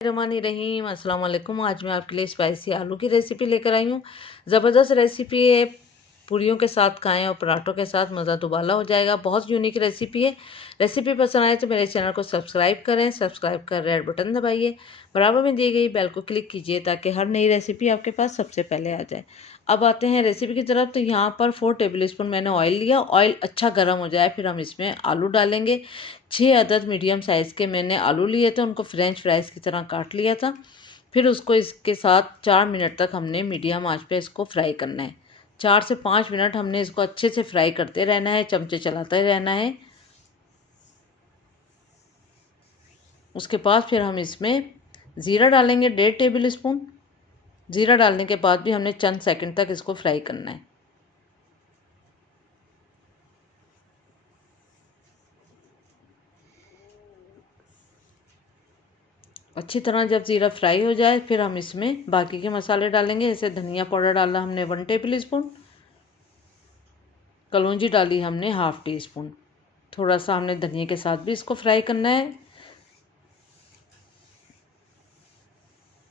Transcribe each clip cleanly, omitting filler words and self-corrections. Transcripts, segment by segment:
रहीम अस्सलाम वालेकुम। आज मैं आपके लिए स्पाइसी आलू की रेसिपी लेकर आई हूँ। ज़बरदस्त रेसिपी है, पूरियों के साथ खाएं और पराठों के साथ मज़ा दुबाला हो जाएगा। बहुत यूनिक रेसिपी है। रेसिपी पसंद आए तो मेरे चैनल को सब्सक्राइब करें, सब्सक्राइब कर रेड बटन दबाइए, बराबर में दी गई बेल को क्लिक कीजिए ताकि हर नई रेसिपी आपके पास सबसे पहले आ जाए। अब आते हैं रेसिपी की तरफ। तो यहाँ पर 4 टेबल स्पून मैंने ऑयल लिया। ऑयल अच्छा गर्म हो जाए फिर हम इसमें आलू डालेंगे। 6 अदद मीडियम साइज़ के मैंने आलू लिए थे, उनको फ्रेंच फ्राइज़ की तरह काट लिया था। फिर उसको इसके साथ 4 मिनट तक हमने मीडियम आंच पे इसको फ्राई करना है। 4 से 5 मिनट हमने इसको अच्छे से फ्राई करते रहना है, चमचे चलाते रहना है। उसके बाद फिर हम इसमें ज़ीरा डालेंगे 1.5 टेबल स्पून। ज़ीरा डालने के बाद भी हमने चंद सेकंड तक इसको फ्राई करना है। अच्छी तरह जब ज़ीरा फ्राई हो जाए फिर हम इसमें बाकी के मसाले डालेंगे। जैसे धनिया पाउडर डाला हमने 1 टेबल स्पून, कलौंजी डाली हमने 1/2 टी स्पून। थोड़ा सा हमने धनिया के साथ भी इसको फ्राई करना है।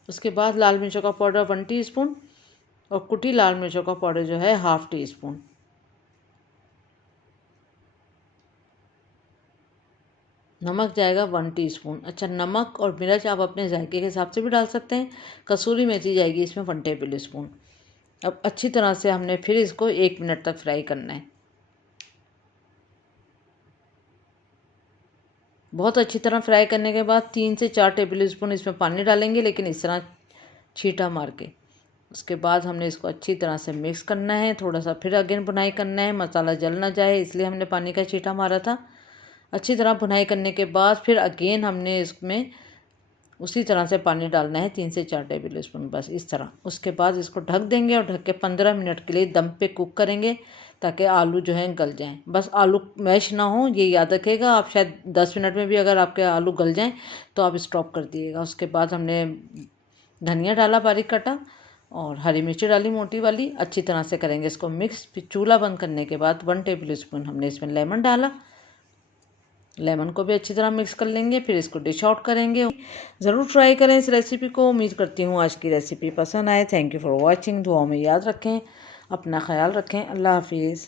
उसके बाद लाल मिर्चों का पाउडर 1 टीस्पून और कुटी लाल मिर्चों का पाउडर जो है 1/2 टी स्पून। नमक जाएगा 1 टीस्पून। अच्छा, नमक और मिर्च आप अपने जायके के हिसाब से भी डाल सकते हैं। कसूरी मेथी जाएगी इसमें 1 टेबल स्पून। अब अच्छी तरह से हमने फिर इसको 1 मिनट तक फ्राई करना है। बहुत अच्छी तरह फ्राई करने के बाद 3 से 4 टेबल स्पून इसमें पानी डालेंगे, लेकिन इस तरह छींटा मार के। उसके बाद हमने इसको अच्छी तरह से मिक्स करना है। थोड़ा सा फिर अगेन भुनाई करना है, मसाला जल ना जाए इसलिए हमने पानी का छींटा मारा था। अच्छी तरह भुनाई करने के बाद फिर अगेन हमने इसमें उसी तरह से पानी डालना है, 3 से 4 टेबल स्पून, बस इस तरह। उसके बाद इसको ढक देंगे और ढक के 15 मिनट के लिए दम पे कुक करेंगे ताकि आलू जो हैं गल जाएं। बस आलू मैश ना हो ये याद रखिएगा। आप शायद 10 मिनट में भी अगर आपके आलू गल जाएं तो आप स्टॉप कर दिएगा। उसके बाद हमने धनिया डाला बारीक कटा और हरी मिर्ची डाली मोटी वाली। अच्छी तरह से करेंगे इसको मिक्स। फिर चूल्हा बंद करने के बाद 1 टेबल स्पून हमने इसमें लेमन डाला। लेमन को भी अच्छी तरह मिक्स कर लेंगे। फिर इसको डिश आउट करेंगे। ज़रूर ट्राई करें इस रेसिपी को। उम्मीद करती हूँ आज की रेसिपी पसंद आए। Thank you for watching. दुआओं में याद रखें, अपना ख्याल रखें। अल्लाह हाफिज़।